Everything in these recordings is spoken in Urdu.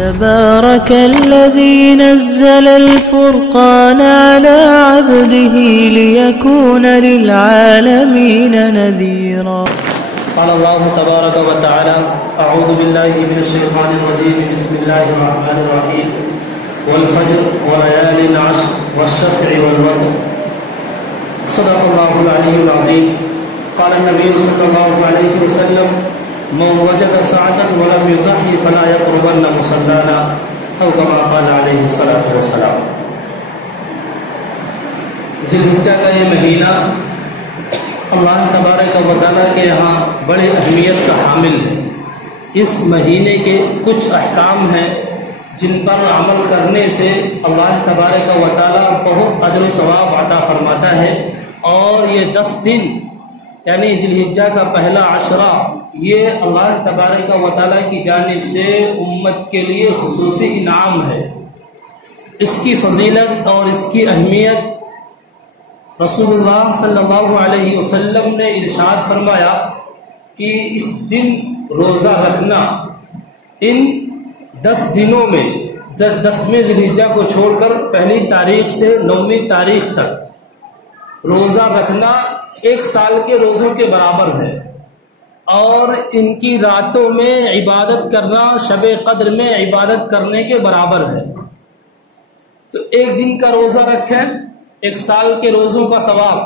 تبارك الذي نزل الفرقان على عبده ليكون للعالمين نذيرا. قال الله تبارك وتعالى: أعوذ بالله من الشيطان الرجيم. بسم الله الرحمن الرحيم. والفجر وليال عشر والشفع والوتر. صدق الله العلي العظيم. قال النبي صلى الله عليه وسلم: من وجد ساعة ولم يضحي فلا يقربن مصلانا، أو كما قال عليه الصلاة والسلام. ذی الحجہ کا یہ مہینہ اللہ تبارک و تعالیٰ کے یہاں بڑی اہمیت کا حامل ہے. اس مہینے کے کچھ احکام ہیں جن پر عمل کرنے سے اللہ تبارک و تعالیٰ بہت اجر و ثواب عطا فرماتا ہے. اور یہ 10 دن یعنی ذی الحجہ کا پہلا عشرہ یہ اللہ تبارک و تعالیٰ کی جانب سے امت کے لیے خصوصی انعام ہے. اس کی فضیلت اور اس کی اہمیت رسول اللہ صلی اللہ علیہ وسلم نے ارشاد فرمایا کہ اس دن روزہ رکھنا، ان 10 دنوں میں 10ویں ذی الحجہ کو چھوڑ کر پہلی تاریخ سے 9ویں تاریخ تک روزہ رکھنا 1 سال کے روزوں کے برابر ہے. اور ان کی راتوں میں عبادت کرنا شب قدر میں عبادت کرنے کے برابر ہے. تو 1 دن کا روزہ رکھیں 1 سال کے روزوں کا ثواب.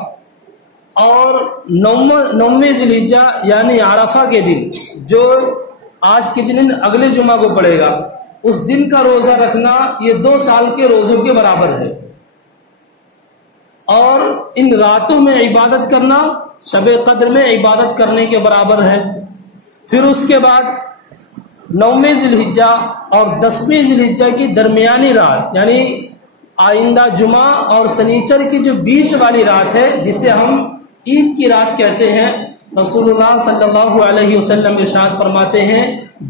اور 9ویں ذی الحجہ یعنی عرفہ کے دن جو آج کے دن اگلے جمعہ کو پڑے گا، اس دن کا روزہ رکھنا یہ 2 سال کے روزوں کے برابر ہے. اور ان راتوں میں عبادت کرنا شب قدر میں عبادت کرنے کے برابر ہے. پھر اس کے بعد 9ویں ذی الحجہ اور 10ویں ذی الحجہ کی درمیانی رات یعنی آئندہ جمعہ اور سنیچر کی جو بیچ والی رات ہے جسے ہم عید کی رات کہتے ہیں، رسول اللہ صلی اللہ علیہ وسلم ارشاد فرماتے ہیں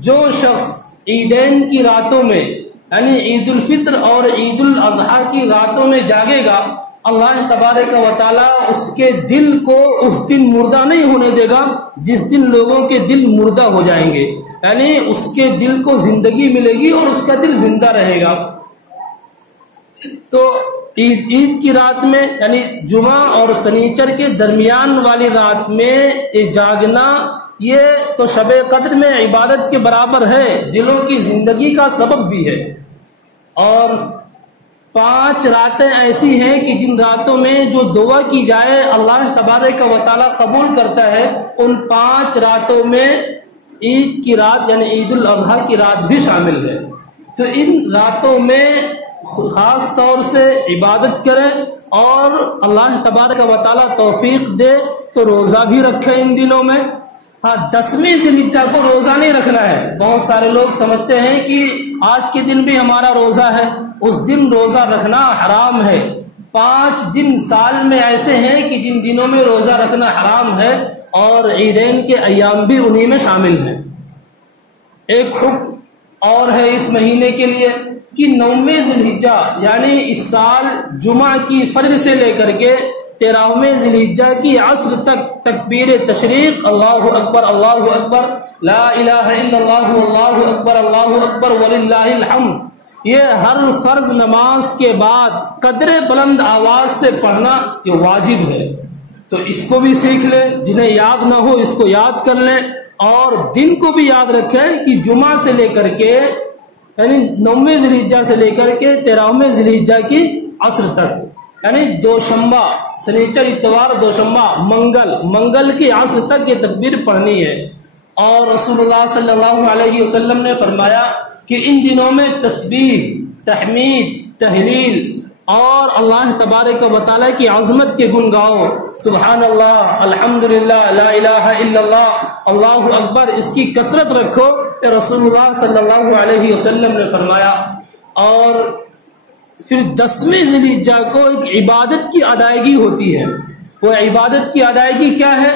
جو شخص عیدین کی راتوں میں یعنی عید الفطر اور عید الاضحیٰ کی راتوں میں جاگے گا، اللہ تبارک و تعالیٰ اس کے دل کو اس دن مردہ نہیں ہونے دے گا جس دن لوگوں کے دل مردہ ہو جائیں گے. یعنی اس کے دل کو زندگی ملے گی اور اس کا دل زندہ رہے گا. تو عید کی رات میں یعنی جمعہ اور سنیچر کے درمیان والی رات میں جاگنا یہ تو شب قدر میں عبادت کے برابر ہے، دلوں کی زندگی کا سبب بھی ہے. اور 5 راتیں ایسی ہیں کہ جن راتوں میں جو دعا کی جائے اللہ تبارک و تعالیٰ قبول کرتا ہے. ان 5 راتوں میں عید کی رات یعنی عید الاضحیٰ کی رات بھی شامل ہے. تو ان راتوں میں خاص طور سے عبادت کریں اور اللہ تبارک و تعالیٰ توفیق دے تو روزہ بھی رکھیں ان دنوں میں. ہاں 10ویں ذی الحجہ کو روزہ نہیں رکھنا ہے. بہت سارے لوگ سمجھتے ہیں کہ آج کے دن بھی ہمارا روزہ ہے، اس دن روزہ رکھنا حرام ہے. 5 دن سال میں ایسے ہیں کہ جن دنوں میں روزہ رکھنا حرام ہے اور عیدین کے ایام بھی انہی میں شامل ہیں. ایک حکم اور ہے اس مہینے کے لیے کہ 9ویں ذی الحجہ یعنی اس سال جمعہ کی فجر سے لے کر کے 13ویں ذی الحجہ کی عصر تک تکبیر تشریق اللہ اکبر لا الہ الا اللہ اللہ اکبر وللہ الحمد یہ ہر فرض نماز کے بعد قدر بلند آواز سے پڑھنا یہ واجب ہے. تو اس کو بھی سیکھ لیں، جنہیں یاد نہ ہو اس کو یاد کر لیں. اور دن کو بھی یاد رکھیں کہ جمعہ سے لے کر کے یعنی 9ویں ذی الحجہ سے لے کر کے 13ویں ذی الحجہ کی عصر تک یعنی دوشنبہ سنیچر اتوار دوشنبہ منگل کی عصر تک یہ تکبیر پڑھنی ہے. اور رسول اللہ صلی اللہ علیہ وسلم نے فرمایا کہ ان دنوں میں تسبیح، تحمید، تحلیل اور اللہ تبارک و تعالیٰ کی عظمت کے گن گاؤ، سبحان اللہ، الحمدللہ، لا الہ الا اللہ، اللہ اکبر، اس کی کثرت رکھو، رسول اللہ صلی اللہ علیہ وسلم نے فرمایا. اور پھر 10ویں ذی الحجہ کو ایک عبادت کی ادائیگی ہوتی ہے. وہ عبادت کی ادائیگی کیا ہے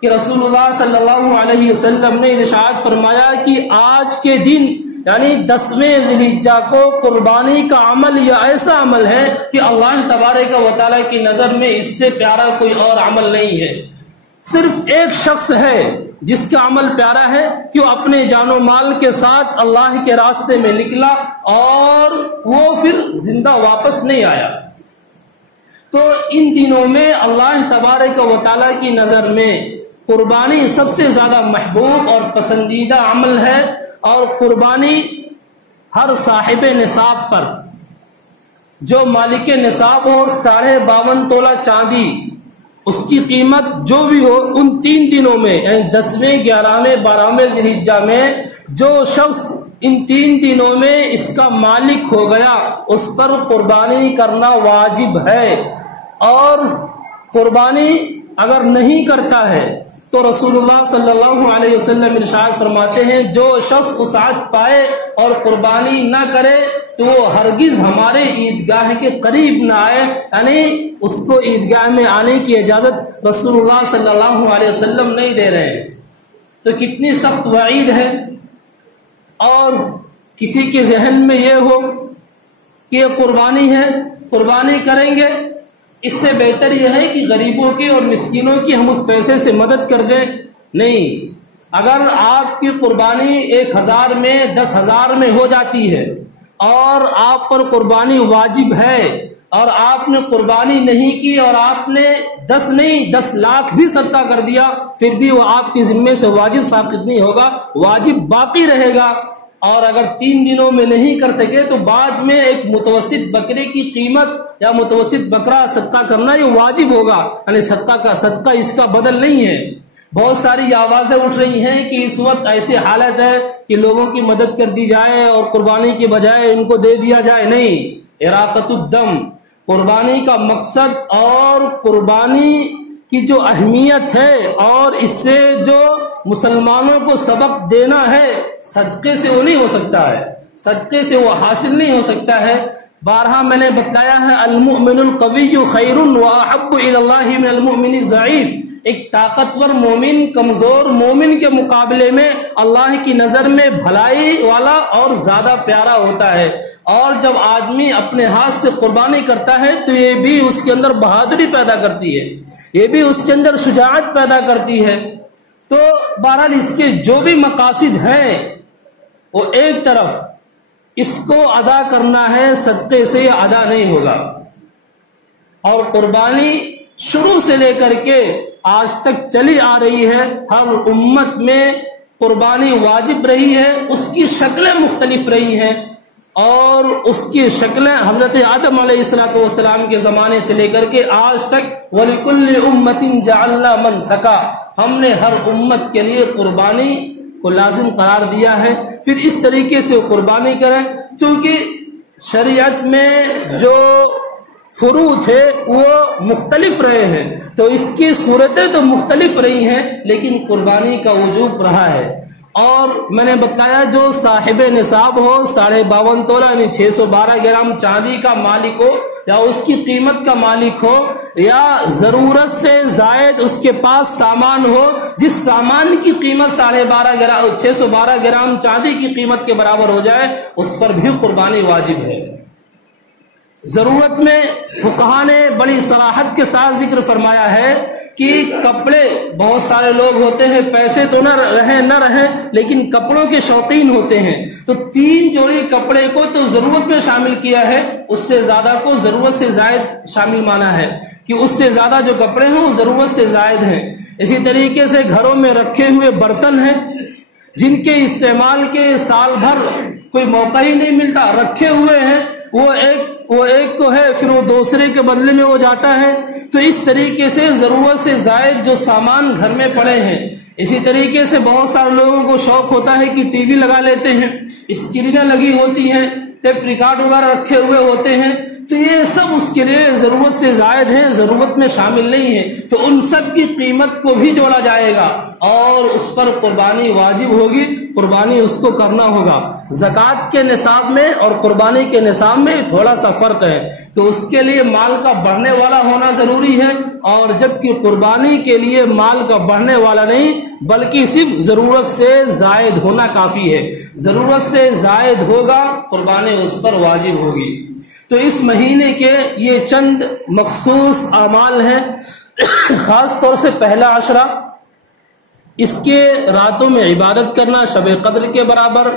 کہ رسول اللہ صلی اللہ علیہ وسلم نے ارشاد فرمایا کہ آج کے دن یعنی 10ویں ذی الحجہ کو قربانی کا عمل یا ایسا عمل ہے کہ اللہ تبارک و تعالیٰ کی نظر میں اس سے پیارا کوئی اور عمل نہیں ہے. صرف ایک شخص ہے جس کا عمل پیارا ہے کہ وہ اپنے جان و مال کے ساتھ اللہ کے راستے میں نکلا اور وہ پھر زندہ واپس نہیں آیا. تو ان دنوں میں اللہ تبارک و تعالیٰ کی نظر میں قربانی سب سے زیادہ محبوب اور پسندیدہ عمل ہے. اور قربانی ہر صاحب نصاب پر، جو مالک نصاب ہو 52.5 تولہ چاندی، اس کی قیمت جو بھی ہو ان 3 دنوں میں یعنی 10ویں 11ویں 12ویں ذی الحجہ میں جو شخص ان 3 دنوں میں اس کا مالک ہو گیا اس پر قربانی کرنا واجب ہے. اور قربانی اگر نہیں کرتا ہے تو رسول اللہ صلی اللہ علیہ وسلم ارشاد فرماتے ہیں جو شخص وسعت پائے اور قربانی نہ کرے تو وہ ہرگز ہمارے عیدگاہ کے قریب نہ آئے، یعنی اس کو عیدگاہ میں آنے کی اجازت رسول اللہ صلی اللہ علیہ وسلم نہیں دے رہے ہیں. تو کتنی سخت وعید ہے. اور کسی کے ذہن میں یہ ہو کہ یہ قربانی ہے، قربانی کریں گے، اس سے بہتر یہ ہے کہ غریبوں کی اور مسکینوں کی ہم اس پیسے سے مدد کر دیں. نہیں، اگر آپ کی قربانی 1000 میں 10,000 میں ہو جاتی ہے اور آپ پر قربانی واجب ہے اور آپ نے قربانی نہیں کی اور آپ نے 10 نہیں 10 لاکھ بھی صدقہ کر دیا، پھر بھی وہ آپ کے ذمے سے واجب ساقط نہیں ہوگا، واجب باقی رہے گا. اور اگر 3 دنوں میں نہیں کر سکے تو بعد میں ایک متوسط بکرے کی قیمت یا متوسط بکرا صدقہ کرنا یہ واجب ہوگا. یعنی صدقہ اس کا بدل نہیں ہے. بہت ساری آوازیں اٹھ رہی ہیں کہ اس وقت ایسی حالت ہے کہ لوگوں کی مدد کر دی جائے اور قربانی کے بجائے ان کو دے دیا جائے. نہیں، اراقۃ الدم قربانی کا مقصد اور قربانی کی جو اہمیت ہے اور اس سے جو مسلمانوں کو سبق دینا ہے، صدقے سے وہ نہیں ہو سکتا ہے، صدقے سے وہ حاصل نہیں ہو سکتا ہے. بارہا میں نے بتایا ہے المؤمن القوی خیر واحب الی اللہ من المؤمن الضعیف. ایک طاقتور مومن کمزور مومن کے مقابلے میں اللہ کی نظر میں بھلائی والا اور زیادہ پیارا ہوتا ہے. اور جب آدمی اپنے ہاتھ سے قربانی کرتا ہے تو یہ بھی اس کے اندر بہادری پیدا کرتی ہے، یہ بھی اس کے اندر شجاعت پیدا کرتی ہے. تو بہرحال اس کے جو بھی مقاصد ہیں وہ ایک طرف، اس کو ادا کرنا ہے، صدقے سے یہ ادا نہیں ہوگا. اور قربانی شروع سے لے کر کے آج تک چلی آ رہی ہے، ہر امت میں قربانی واجب رہی ہے. اس کی شکلیں مختلف رہی ہیں اور اس کی شکلیں حضرت آدم علیہ السلام کے زمانے سے لے کر کے آج تک وَلِكُلِّ أُمَّةٍ جَعَلْنَا مَنْسَكًا، ہم نے ہر امت کے لیے قربانی کو لازم قرار دیا ہے. پھر اس طریقے سے قربانی کریں، چونکہ شریعت میں جو فروع تھے وہ مختلف رہے ہیں تو اس کی صورتیں تو مختلف رہی ہیں لیکن قربانی کا وجوب رہا ہے. اور میں نے بتایا جو صاحب نصاب ہو 52.5 تولہ یعنی 612 گرام چاندی کا مالک ہو یا اس کی قیمت کا مالک ہو یا ضرورت سے زائد اس کے پاس سامان ہو جس سامان کی قیمت 612 گرام چاندی کی قیمت کے برابر ہو جائے اس پر بھی قربانی واجب ہے. ضرورت میں فقہا نے بڑی صراحت کے ساتھ ذکر فرمایا ہے کہ کپڑے، بہت سارے لوگ ہوتے ہیں پیسے تو نہ رہیں لیکن کپڑوں کے شوقین ہوتے ہیں، تو 3 جوڑی کپڑے کو تو ضرورت میں شامل کیا ہے، اس سے زیادہ کو ضرورت سے زائد شامل مانا ہے کہ اس سے زیادہ جو کپڑے ہیں وہ ضرورت سے زائد ہیں. اسی طریقے سے گھروں میں رکھے ہوئے برتن ہیں جن کے استعمال کے سال بھر کوئی موقع ہی نہیں ملتا، رکھے ہوئے ہیں، وہ ایک کو ہے پھر وہ دوسرے کے بدلے میں ہو جاتا ہے. تو اس طریقے سے ضرورت سے زائد جو سامان گھر میں پڑے ہیں. اسی طریقے سے بہت سارے لوگوں کو شوق ہوتا ہے کہ ٹی وی لگا لیتے ہیں، اسکرینیں لگی ہوتی ہیں، ٹیپ ریکارڈ وغیرہ رکھے ہوئے ہوتے ہیں، تو یہ سب اس کے لیے ضرورت سے زائد ہیں، ضرورت میں شامل نہیں ہے. تو ان سب کی قیمت کو بھی جوڑا جائے گا اور اس پر قربانی واجب ہوگی، قربانی اس کو کرنا ہوگا. زکوٰۃ کے نصاب میں اور قربانی کے نصاب میں تھوڑا سا فرق ہے، تو اس کے لیے مال کا بڑھنے والا ہونا ضروری ہے اور جبکہ قربانی کے لیے مال کا بڑھنے والا نہیں بلکہ صرف ضرورت سے زائد ہونا کافی ہے. ضرورت سے زائد ہوگا قربانی اس پر واجب ہوگی. تو اس مہینے کے یہ چند مخصوص اعمال ہیں. خاص طور سے پہلا عشرہ اس کے راتوں میں عبادت کرنا شب قدر کے برابر،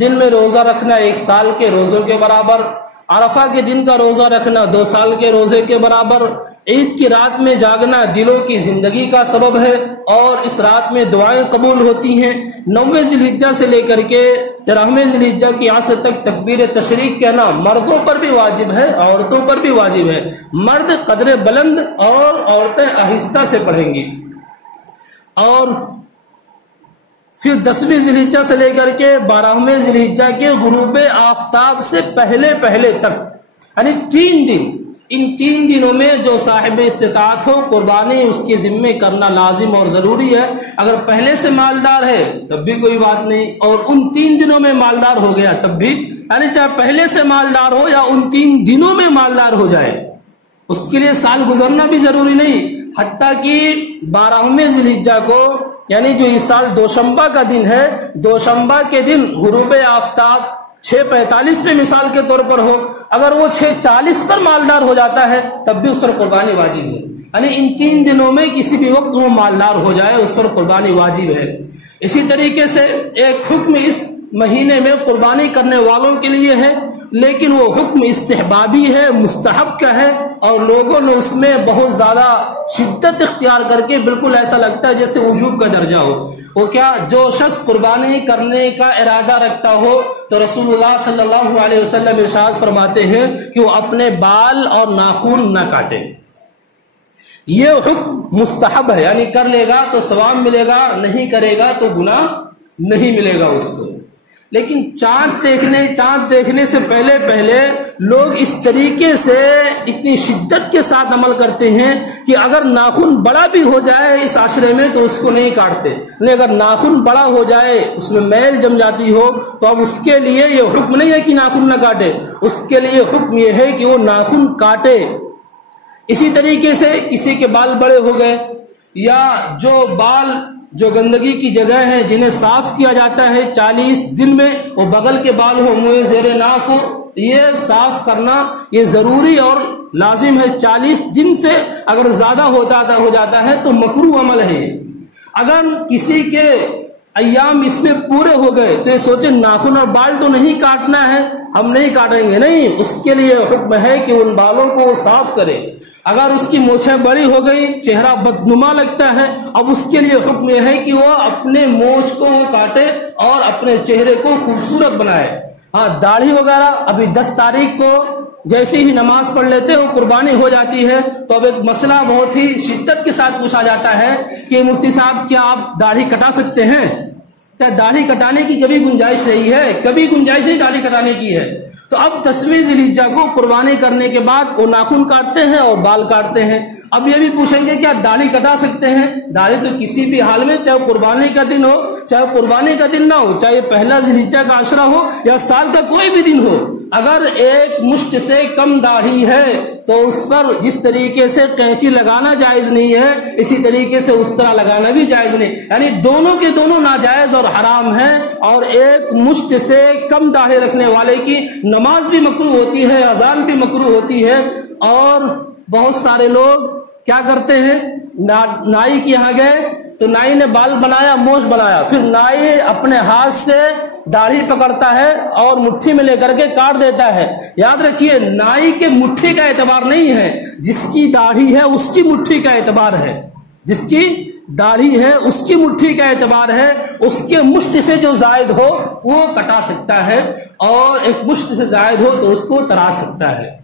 دن میں روزہ رکھنا 1 سال کے روزوں کے برابر، عرفہ کے دن کا روزہ رکھنا 2 سال کے روزے کے برابر، عید کی رات میں جاگنا دلوں کی زندگی کا سبب ہے اور اس رات میں دعائیں قبول ہوتی ہیں۔ 9 ذی الحجہ سے لے کر کے 13 ذی الحجہ کی عصر تک تکبیر تشریق کہنا مردوں پر بھی واجب ہے، عورتوں پر بھی واجب ہے۔ مرد قدر بلند اور عورتیں آہستہ سے پڑھیں گی۔ اور پھر 10ویں ذی الحجہ سے لے کر کے 12ویں ذی الحجہ کے غروب آفتاب سے پہلے تک، یعنی 3 دن، ان 3 دنوں میں جو صاحب استطاعت ہو قربانی اس کے ذمے کرنا لازم اور ضروری ہے۔ اگر پہلے سے مالدار ہے تب بھی کوئی بات نہیں، اور ان 3 دنوں میں مالدار ہو گیا تب بھی، یعنی چاہے پہلے سے مالدار ہو یا ان 3 دنوں میں مالدار ہو جائے، اس کے لیے سال گزرنا بھی ضروری نہیں۔ حتیٰ کہ 12ویں ذی الحجہ کو، یعنی جو اس سال دوشنبہ کا دن ہے، دوشنبہ کے دن غروب آفتاب 6:45 پہ مثال کے طور پر ہو، اگر وہ 6:40 پر مالدار ہو جاتا ہے تب بھی اس پر قربانی واجب ہے۔ یعنی ان 3 دنوں میں کسی بھی وقت وہ مالدار ہو جائے اس پر قربانی واجب ہے۔ اسی طریقے سے ایک حکم اس مہینے میں قربانی کرنے والوں کے لیے ہے، لیکن وہ حکم استحبابی ہے، مستحب کا ہے، اور لوگوں نے اس میں بہت زیادہ شدت اختیار کر کے بالکل ایسا لگتا ہے جیسے وجوب کا درجہ ہو۔ وہ کیا؟ جو شخص قربانی کرنے کا ارادہ رکھتا ہو تو رسول اللہ صلی اللہ علیہ وسلم ارشاد فرماتے ہیں کہ وہ اپنے بال اور ناخن نہ کاٹے۔ یہ حکم مستحب ہے، یعنی کر لے گا تو ثواب ملے گا، نہیں کرے گا تو گناہ نہیں ملے گا اس کو۔ لیکن چاند دیکھنے سے پہلے لوگ اس طریقے سے اتنی شدت کے ساتھ عمل کرتے ہیں کہ اگر ناخن بڑا بھی ہو جائے اس عشرے میں تو اس کو نہیں کاٹتے، لیکن اگر ناخن بڑا ہو جائے، اس میں میل جم جاتی ہو، تو اب اس کے لیے یہ حکم نہیں ہے کہ ناخن نہ کاٹے، اس کے لیے حکم یہ ہے کہ وہ ناخن کاٹے۔ اسی طریقے سے کسی کے بال بڑے ہو گئے، یا جو گندگی کی جگہ ہے جنہیں صاف کیا جاتا ہے 40 دن میں، وہ بغل کے بال ہو، منہ زیر ناف ہو، یہ صاف کرنا یہ ضروری اور لازم ہے۔ 40 دن سے اگر زیادہ ہو جاتا ہے تو مکروہ عمل ہے۔ اگر کسی کے ایام اس میں پورے ہو گئے تو یہ سوچے ناخن اور بال تو نہیں کاٹنا ہے، ہم نہیں کاٹیں گے، نہیں، اس کے لیے حکم ہے کہ ان بالوں کو صاف کرے۔ اگر اس کی مونچھیں بڑی ہو گئی، چہرہ بدنما لگتا ہے، اب اس کے لیے حکم یہ ہے کہ وہ اپنے مونچھ کو کاٹے اور اپنے چہرے کو خوبصورت بنائے۔ ہاں، داڑھی وغیرہ ابھی 10 تاریخ کو جیسے ہی نماز پڑھ لیتے ہو قربانی ہو جاتی ہے، تو اب ایک مسئلہ بہت ہی شدت کے ساتھ پوچھا جاتا ہے کہ مفتی صاحب کیا آپ داڑھی کٹا سکتے ہیں؟ کیا داڑھی کٹانے کی کبھی گنجائش رہی ہے؟ کبھی گنجائش نہیں داڑھی کٹانے کی ہے۔ تو اب 10ویں ذی الحجہ کو قربانی کرنے کے بعد وہ ناخن کاٹتے ہیں اور بال کاٹتے ہیں۔ اب یہ بھی پوچھیں گے کیا داڑھی کٹا سکتے ہیں؟ داڑھی تو کسی بھی حال میں، چاہے قربانی کا دن ہو چاہے قربانی کا دن نہ ہو، چاہے پہلا ذی الحجہ کا عشرہ ہو یا سال کا کوئی بھی دن ہو، اگر ایک مشت سے کم داڑھی ہے تو اس پر جس طریقے سے قینچی لگانا جائز نہیں ہے، اسی طریقے سے اس طرح لگانا بھی جائز نہیں، یعنی دونوں کے دونوں ناجائز اور حرام ہیں۔ اور ایک مشت سے کم داڑھی رکھنے والے کی نماز بھی مکروہ ہوتی ہے، اذان بھی مکروہ ہوتی ہے۔ اور بہت سارے لوگ کیا کرتے ہیں، نائی کے یہاں گئے تو نائی نے بال بنایا، مونچھ بنایا، پھر نائی اپنے ہاتھ سے داڑھی پکڑتا ہے اور مٹھی میں لے کر کے کاٹ دیتا ہے۔ یاد رکھیے، نائی کے مٹھی کا اعتبار نہیں ہے، جس کی داڑھی ہے اس کی مٹھی کا اعتبار ہے، جس کی داڑھی ہے اس کی مٹھی کا اعتبار ہے۔ اس کے مشت سے جو زائد ہو وہ کٹا سکتا ہے، اور ایک مشت سے زائد ہو تو اس کو تراش سکتا ہے۔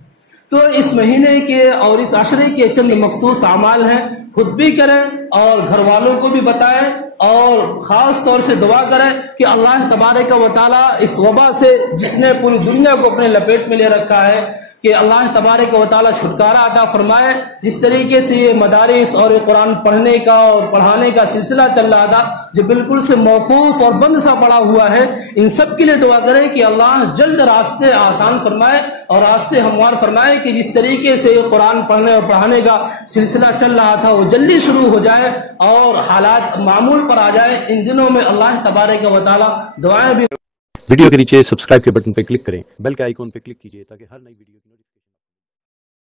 تو اس مہینے کے اور اس عشرے کے چند مخصوص اعمال ہیں، خود بھی کریں اور گھر والوں کو بھی بتائیں، اور خاص طور سے دعا کریں کہ اللہ تبارک و تعالیٰ اس وبا سے جس نے پوری دنیا کو اپنے لپیٹ میں لے رکھا ہے، کہ اللہ تبارک و تعالیٰ چھٹکارا عطا فرمائے۔ جس طریقے سے یہ مدارس اور قرآن پڑھنے کا اور پڑھانے کا سلسلہ چل رہا تھا جو بالکل سے موقوف اور بند سا پڑا ہوا ہے، ان سب کے لیے دعا کریں کہ اللہ جلد راستے آسان فرمائے اور راستے ہموار فرمائے، کہ جس طریقے سے یہ قرآن پڑھنے اور پڑھانے کا سلسلہ چل رہا تھا وہ جلدی شروع ہو جائے اور حالات معمول پر آ جائے۔ ان دنوں میں اللہ تبارک و تعالیٰ دعائیں بھی۔ ویڈیو کے نیچے سبسکرائب کے بٹن پہ کلک کریں، بیل کے آئیکن پہ کلک کیجئے تاکہ ہر نئی ویڈیو کی نوٹیفیکیشن